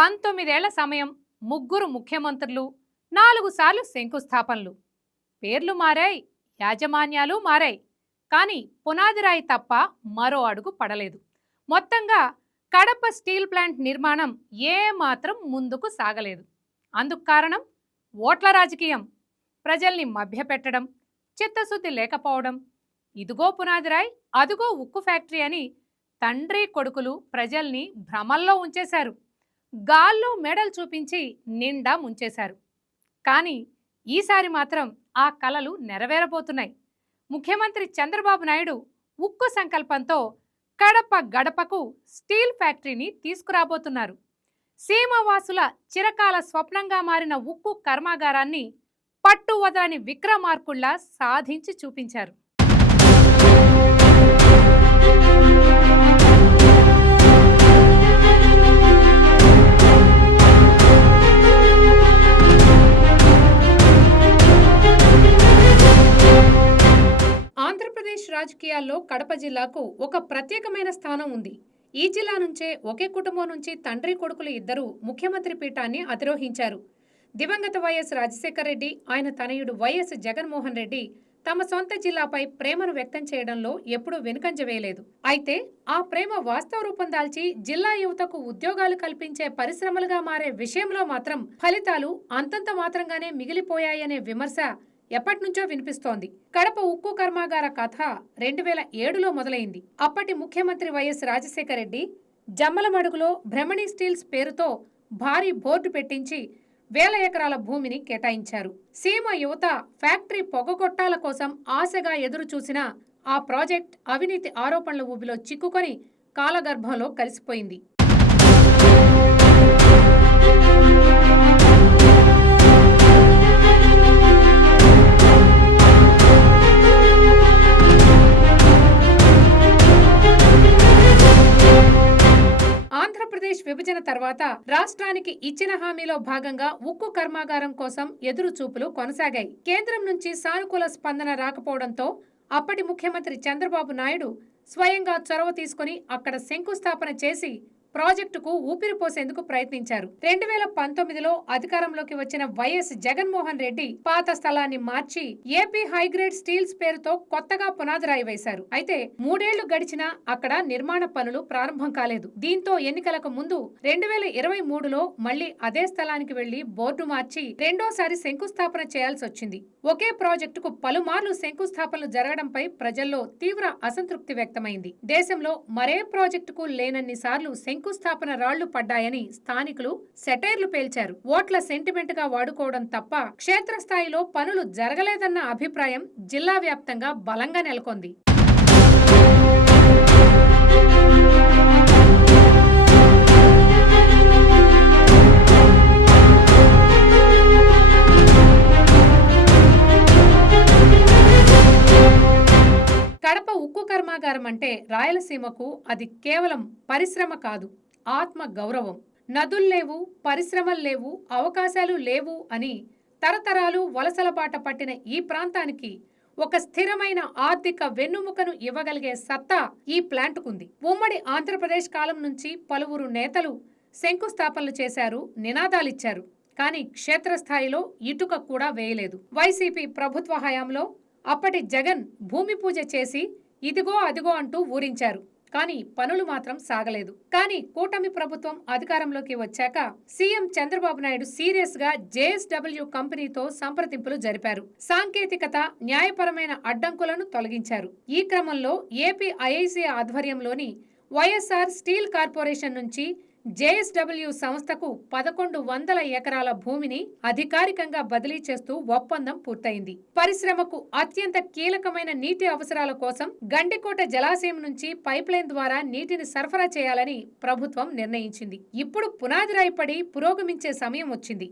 19 ఏళ్ల సమయం, ముగ్గురు ముఖ్యమంత్రులు, 4 సార్లు శంకుస్థాపనలు. పేర్లు మారాయి, యాజమాన్యాలు మారాయి. కానీ పునాదిరాయి తప్ప మరో అడుగు పడలేదు. మొత్తంగా కడప స్టీల్ ప్లాంట్ నిర్మాణం ఏమాత్రం ముందుకు సాగలేదు. అందుకు కారణం ఓట్ల రాజకీయం, ప్రజల్ని మభ్యపెట్టడం, చిత్తశుద్ధి లేకపోవడం. ఇదిగో పునాదిరాయ్, అదుగో ఉక్కు ఫ్యాక్టరీ అని తండ్రి కొడుకులు ప్రజల్ని భ్రమల్లో ఉంచేశారు. గాల్లో మెడల్ చూపించి నిండా ముంచేశారు. కానీ ఈసారి మాత్రం ఆ కలలు నెరవేరబోతున్నాయి. ముఖ్యమంత్రి చంద్రబాబు నాయుడు ఉక్కు సంకల్పంతో కడప గడపకు స్టీల్ ఫ్యాక్టరీని తీసుకురాబోతున్నారు. సీమవాసుల చిరకాల స్వప్నంగా మారిన ఉక్కు కర్మాగారాన్ని పట్టు వదలని విక్రమార్కుల్లా సాధించి చూపించారు. ఆంధ్రప్రదేశ్ రాజకీయాల్లో కడప జిల్లాకు ఒక ప్రత్యేకమైన స్థానం ఉంది. ఈ జిల్లా నుంచే ఒకే కుటుంబం నుంచి తండ్రి కొడుకులు ఇద్దరు ముఖ్యమంత్రి పీఠాన్ని అధిరోహించారు. దివంగత వైఎస్ రాజశేఖర రెడ్డి, ఆయన తనయుడు వైఎస్ జగన్మోహన్ రెడ్డి తమ సొంత జిల్లాపై ప్రేమను వ్యక్తం చేయడంలో ఎప్పుడూ వెనుకంజ వేయలేదు. అయితే ఆ ప్రేమ వాస్తవ రూపం దాల్చి జిల్లా యువతకు ఉద్యోగాలు కల్పించే పరిశ్రమలుగా మారే విషయంలో మాత్రం ఫలితాలు అంతంత మాత్రంగానే మిగిలిపోయాయనే విమర్శ ఎప్పటినుంచో వినిపిస్తోంది. కడప ఉక్కు కర్మాగార కథ 2007లో మొదలైంది. అప్పటి ముఖ్యమంత్రి వైఎస్ రాజశేఖర రెడ్డి జమ్మలమడుగులో బ్రహ్మణి స్టీల్స్ పేరుతో భారీ బోర్డు పెట్టించి 1000 ఎకరాల భూమిని కేటాయించారు. సీమ యువత ఫ్యాక్టరీ పొగగొట్టాల కోసం ఆశగా ఎదురు చూసిన ఆ ప్రాజెక్ట్ అవినీతి ఆరోపణల ఊబిలో చిక్కుకొని కాలగర్భంలో కలిసిపోయింది. ఆంధ్రప్రదేశ్ విభజన తర్వాత రాష్ట్రానికి ఇచ్చిన హామీలో భాగంగా ఉక్కు కర్మాగారం కోసం ఎదురు చూపులు కొనసాగాయి. కేంద్రం నుంచి సానుకూల స్పందన రాకపోవడంతో అప్పటి ముఖ్యమంత్రి చంద్రబాబు నాయుడు స్వయంగా చొరవ తీసుకుని అక్కడ శంకుస్థాపన చేసి ప్రాజెక్టుకు ఊపిరి పోసేందుకు ప్రయత్నించారు. 2019లో అధికారంలోకి వచ్చిన వైఎస్ జగన్మోహన్ రెడ్డి పాత స్థలాన్ని మార్చి ఏపీ హైగ్రేడ్ స్టీల్స్ పేరుతో కొత్తగా పునాదిరాయి వేశారు. అయితే 3 ఏళ్లు గడిచినా అక్కడ నిర్మాణ పనులు ప్రారంభం కాలేదు. దీంతో ఎన్నికలకు ముందు 2023లో మళ్లీ అదే స్థలానికి వెళ్లి బోర్డు మార్చి రెండోసారి శంకుస్థాపన చేయాల్సి వచ్చింది. ఒకే ప్రాజెక్టుకు పలుమార్లు శంకుస్థాపనలు జరగడంపై ప్రజల్లో తీవ్ర అసంతృప్తి వ్యక్తమైంది. దేశంలో మరే ప్రాజెక్టుకు లేనన్ని సార్లు శంకుస్థాపన రాళ్లు పడ్డాయని స్థానికులు సెటైర్లు పేల్చారు. ఓట్ల సెంటిమెంట్ గా వాడుకోవడం తప్ప క్షేత్రస్థాయిలో పనులు జరగలేదన్న అభిప్రాయం జిల్లా వ్యాప్తంగా బలంగా నెలకొంది. కడప ఉక్కు కర్మాగారం అంటే రాయలసీమకు అది కేవలం పరిశ్రమ కాదు, ఆత్మ గౌరవం. నదుల్లేవు, పరిశ్రమలు లేవు, అవకాశాలు లేవు అని తరతరాలు వలసల బాట పట్టిన ఈ ప్రాంతానికి ఒక స్థిరమైన ఆర్థిక వెన్నుముకను ఇవ్వగలిగే సత్తా ఈ ప్లాంటుకుంది. ఉమ్మడి ఆంధ్రప్రదేశ్ కాలం నుంచి పలువురు నేతలు శంకుస్థాపనలు చేశారు, నినాదాలిచ్చారు. కానీ క్షేత్రస్థాయిలో ఇటుక కూడా వేయలేదు. వైసీపీ ప్రభుత్వ హయాంలో అప్పటి జగన్ భూమి పూజ చేసి ఇదిగో అదిగో అంటూ ఊరించారు. కానీ పనులు మాత్రం సాగలేదు. కానీ కూటమి ప్రభుత్వం అధికారంలోకి వచ్చాక సీఎం చంద్రబాబు నాయుడు సీరియస్ గా JSW కంపెనీతో సంప్రదింపులు జరిపారు. సాంకేతికత, న్యాయపరమైన అడ్డంకులను తొలగించారు. ఈ క్రమంలో ఏపీ IIC ఆధ్వర్యంలోని వైఎస్ఆర్ స్టీల్ కార్పొరేషన్ నుంచి JSW సంస్థకు 1100 ఎకరాల భూమిని అధికారికంగా బదిలీ చేస్తూ ఒప్పందం పూర్తయింది. పరిశ్రమకు అత్యంత కీలకమైన నీటి అవసరాల కోసం గండికోట జలాశయం నుంచి పైప్లైన్ ద్వారా నీటిని సరఫరా చేయాలని ప్రభుత్వం నిర్ణయించింది. ఇప్పుడు పునాదిరాయి పడి పురోగమించే సమయం వచ్చింది.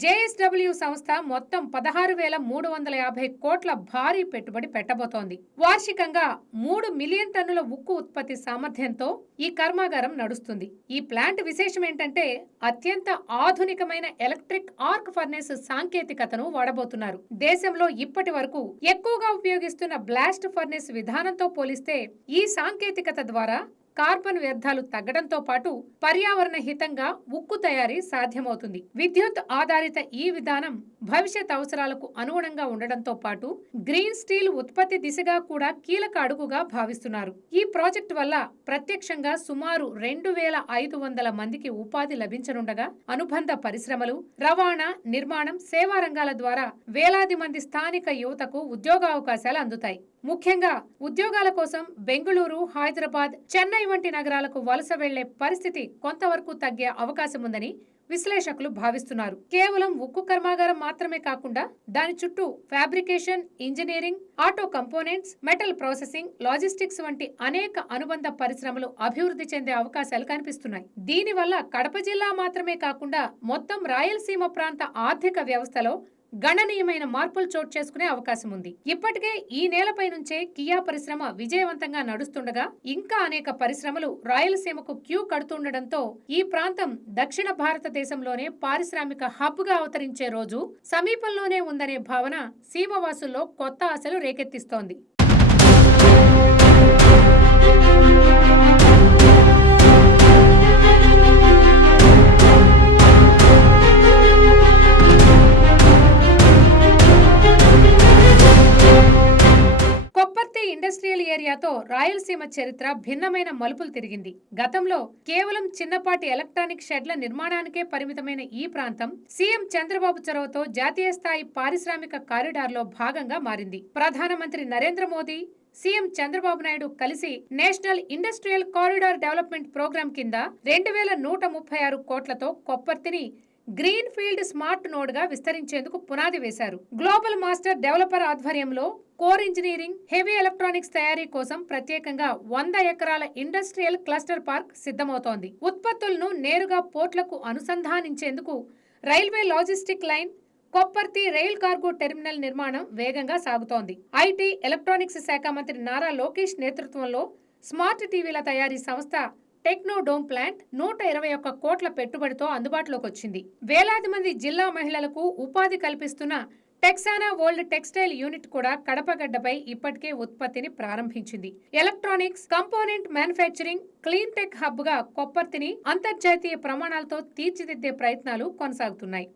JSW సంస్థ మొత్తం 16,350 కోట్ల భారీ పెట్టుబడి పెట్టబోతోంది. వార్షికంగా 3 మిలియన్ టన్నుల ఉక్కు ఉత్పత్తి సామర్థ్యంతో ఈ కర్మాగారం నడుస్తుంది. ఈ ప్లాంట్ విశేషం ఏంటంటే అత్యంత ఆధునికమైన ఎలక్ట్రిక్ ఆర్క్ ఫర్నేస్ సాంకేతికతను వాడబోతున్నారు. దేశంలో ఇప్పటి వరకు ఎక్కువగా ఉపయోగిస్తున్న బ్లాస్ట్ ఫర్నేస్ విధానంతో పోలిస్తే ఈ సాంకేతికత ద్వారా కార్బన్ వ్యర్థాలు తగ్గడంతో పాటు పర్యావరణ హితంగా ఉక్కు తయారీ సాధ్యమవుతుంది. విద్యుత్ ఆధారిత ఈ విధానం భవిష్యత్ అవసరాలకు అనుగుణంగా ఉండడంతో పాటు గ్రీన్ స్టీల్ ఉత్పత్తి దిశగా కూడా కీలక అడుగుగా భావిస్తున్నారు. ఈ ప్రాజెక్టు వల్ల ప్రత్యక్షంగా సుమారు 2,500 మందికి ఉపాధి లభించనుండగా అనుబంధ పరిశ్రమలు, రవాణా, నిర్మాణం, సేవా రంగాల ద్వారా వేలాది మంది స్థానిక యువతకు ఉద్యోగావకాశాలు అందుతాయి. ముఖ్యంగా ఉద్యోగాల కోసం బెంగళూరు, హైదరాబాద్, చెన్నై వంటి నగరాలకు వలస వెళ్లే పరిస్థితి కొంతవరకు తగ్గే అవకాశం ఉందని విశ్లేషకులు భావిస్తున్నారు. కేవలం ఉక్కు కర్మాగారం మాత్రమే కాకుండా దాని చుట్టూ fabrication, engineering, auto components, metal processing, logistics వంటి అనేక అనుబంధ పరిశ్రమలు అభివృద్ధి చెందే అవకాశాలు కనిపిస్తున్నాయి. దీనివల్ల కడప జిల్లా మాత్రమే కాకుండా మొత్తం రాయలసీమ ప్రాంత ఆర్థిక వ్యవస్థలో గణనీయమైన మార్పులు చోటు చేసుకునే అవకాశం ఉంది. ఇప్పటికే ఈ నేలపై నుంచే కియా పరిశ్రమ విజయవంతంగా నడుస్తుండగా ఇంకా అనేక పరిశ్రమలు రాయలసీమకు క్యూ కడుతుండటంతో ఈ ప్రాంతం దక్షిణ భారతదేశంలోనే పారిశ్రామిక హబ్ గా అవతరించే రోజు సమీపంలోనే ఉందనే భావన సీమవాసుల్లో కొత్త ఆశలు రేకెత్తిస్తోంది. ఇండస్ట్రియల్ ఏరియాతో రాయలసీమ చరిత్ర భిన్నమైన మలుపులు తిరిగింది. గతంలో కేవలం చిన్నపాటి ఎలక్ట్రానిక్ షెడ్ల నిర్మాణానికే పరిమితమైన ఈ ప్రాంతం సీఎం చంద్రబాబు చొరవతో జాతీయ స్థాయి పారిశ్రామిక కారిడార్లో భాగంగా మారింది. ప్రధానమంత్రి నరేంద్ర మోదీ, సీఎం చంద్రబాబు నాయుడు కలిసి national industrial corridor development programme కింద 2,136 కోట్లతో కొప్పర్తిని గ్రీన్ ఫీల్డ్ స్మార్ట్ నోడ్ గా విస్తరించేందుకు పునాది వేశారు. గ్లోబల్ మాస్టర్ డెవలపర్ ఆధ్వర్యంలో కోర్ ఇంజనీరింగ్, హెవీ ఎలక్ట్రానిక్స్ తయారీ కోసం ప్రత్యేకంగా 100 ఎకరాల ఇండస్ట్రియల్ క్లస్టర్ పార్క్ సిద్ధమవుతోంది. ఉత్పత్తులను నేరుగా పోర్ట్లకు అనుసంధానించేందుకు railway logistic line, Kopparthi rail cargo terminal నిర్మాణం వేగంగా సాగుతోంది. ఐటీ, ఎలక్ట్రానిక్స్ శాఖ మంత్రి నారా లోకేష్ నేతృత్వంలో స్మార్ట్ టీవీల తయారీ సంస్థ టెక్నోడోమ్ ప్లాంట్ 121 కోట్ల పెట్టుబడితో అందుబాటులోకి వచ్చింది. వేలాది మంది జిల్లా మహిళలకు ఉపాధి కల్పిస్తున్న టెక్సానా వరల్డ్ టెక్స్టైల్ యూనిట్ కూడా కడపగడ్డపై ఇప్పటికే ఉత్పత్తిని ప్రారంభించింది. Electronics, component manufacturing, clean tech hub గా కొప్పర్తిని అంతర్జాతీయ ప్రమాణాలతో తీర్చిదిద్దే ప్రయత్నాలు కొనసాగుతున్నాయి.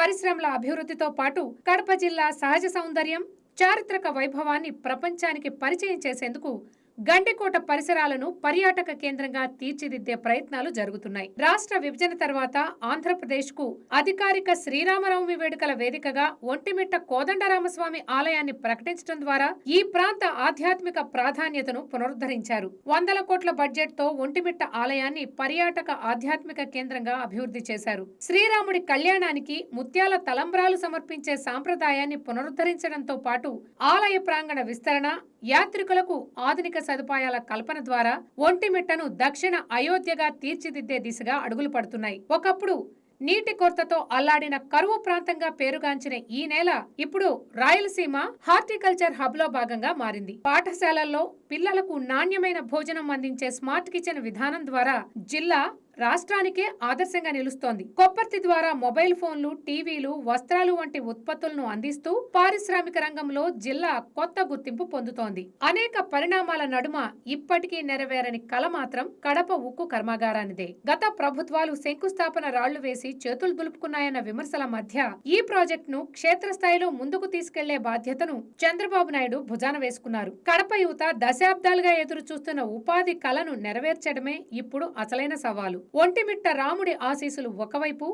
పరిశ్రమల అభివృద్ధితో పాటు కడప జిల్లా సహజ సౌందర్యం, చారిత్రక వైభవాన్ని ప్రపంచానికి పరిచయం చేసేందుకు గండికోట పరిసరాలను పర్యాటక కేంద్రంగా తీర్చిదిద్దే ప్రయత్నాలు జరుగుతున్నాయి. రాష్ట్ర విభజన తర్వాత ఆంధ్రప్రదేశ్ కు అధికారిక శ్రీరామనవమి వేడుకల వేదికగా ఒంటిమిట్ట కోదండరామస్వామి ఆలయాన్ని ప్రకటించడం ద్వారా ఈ ప్రాంత ఆధ్యాత్మిక ప్రాధాన్యతను పునరుద్ధరించారు. 100 కోట్ల బడ్జెట్ తో ఒంటిమిట్ట ఆలయాన్ని పర్యాటక ఆధ్యాత్మిక కేంద్రంగా అభివృద్ధి చేశారు. శ్రీరాముడి కళ్యాణానికి ముత్యాల తలంబ్రాలు సమర్పించే సాంప్రదాయాన్ని పునరుద్ధరించడంతో పాటు ఆలయ ప్రాంగణ విస్తరణ, యాత్రికులకు ఆధునిక సదుపాయాల కల్పన ద్వారా ఒంటిమిట్టను దక్షిణ అయోధ్యగా తీర్చిదిద్దే దిశగా అడుగులు పడుతున్నాయి. ఒకప్పుడు నీటి కొరతతో అల్లాడిన కరువు ప్రాంతంగా పేరుగాంచిన ఈ నేల ఇప్పుడు రాయలసీమ హార్టికల్చర్ హబ్ లో భాగంగా మారింది. పాఠశాలల్లో పిల్లలకు నాణ్యమైన భోజనం అందించే స్మార్ట్ కిచెన్ విధానం ద్వారా జిల్లా రాష్ట్రానికే ఆదర్శంగా నిలుస్తోంది. కొప్పర్తి ద్వారా మొబైల్ ఫోన్లు, టీవీలు, వస్త్రాలు వంటి ఉత్పత్తులను అందిస్తూ పారిశ్రామిక రంగంలో జిల్లా కొత్త గుర్తింపు పొందుతోంది. అనేక పరిణామాల నడుమ ఇప్పటికీ నెరవేరని కల మాత్రం కడప ఉక్కు కర్మాగారానిదే. గత ప్రభుత్వాలు శంకుస్థాపన రాళ్లు వేసి చేతులు దులుపుకున్నాయన్న విమర్శల మధ్య ఈ ప్రాజెక్టును క్షేత్రస్థాయిలో ముందుకు తీసుకెళ్లే బాధ్యతను చంద్రబాబు నాయుడు భుజాన వేసుకున్నారు. కడప యువత దశాబ్దాలుగా ఎదురు చూస్తున్న ఉపాధి కలను నెరవేర్చడమే ఇప్పుడు అసలైన సవాలు. ఒంటిమిట్ట రాముడి ఆశీస్సులు ఒకవైపు,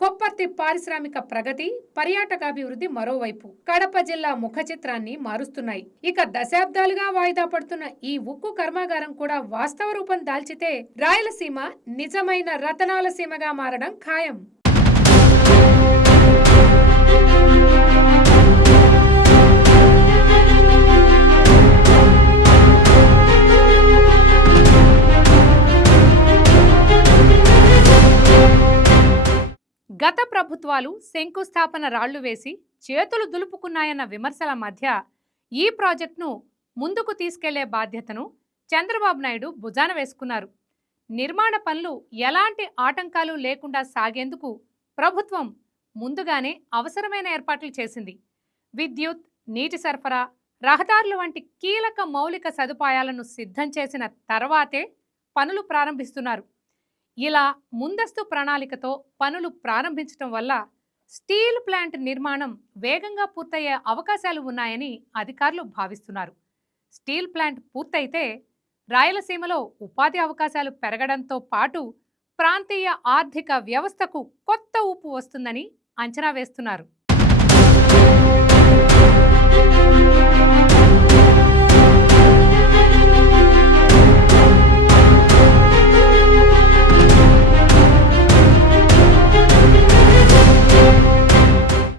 కొప్పర్తి పారిశ్రామిక ప్రగతి, పర్యాటకాభివృద్ధి మరోవైపు కడప జిల్లా ముఖ చిత్రాన్ని మారుస్తున్నాయి. ఇక దశాబ్దాలుగా వాయిదా పడుతున్న ఈ ఉక్కు కర్మాగారం కూడా వాస్తవ రూపం దాల్చితే రాయలసీమ నిజమైన రతనాల సీమగా మారడం ఖాయం. గత ప్రభుత్వాలు శంకుస్థాపన రాళ్లు వేసి చేతులు దులుపుకున్నాయన్న విమర్శల మధ్య ఈ ప్రాజెక్టును ముందుకు తీసుకెళ్లే బాధ్యతను చంద్రబాబు నాయుడు భుజాన వేసుకున్నారు. నిర్మాణ పనులు ఎలాంటి ఆటంకాలు లేకుండా సాగేందుకు ప్రభుత్వం ముందుగానే అవసరమైన ఏర్పాట్లు చేసింది. విద్యుత్, నీటి సరఫరా, రహదారులు వంటి కీలక మౌలిక సదుపాయాలను సిద్ధం చేసిన తర్వాతే పనులు ప్రారంభిస్తున్నారు. ఇలా ముందస్తు ప్రణాళికతో పనులు ప్రారంభించడం వల్ల స్టీల్ ప్లాంట్ నిర్మాణం వేగంగా పూర్తయ్యే అవకాశాలు ఉన్నాయని అధికారులు భావిస్తున్నారు. స్టీల్ ప్లాంట్ పూర్తయితే రాయలసీమలో ఉపాధి అవకాశాలు పెరగడంతో పాటు ప్రాంతీయ ఆర్థిక వ్యవస్థకు కొత్త ఊపు వస్తుందని అంచనా వేస్తున్నారు.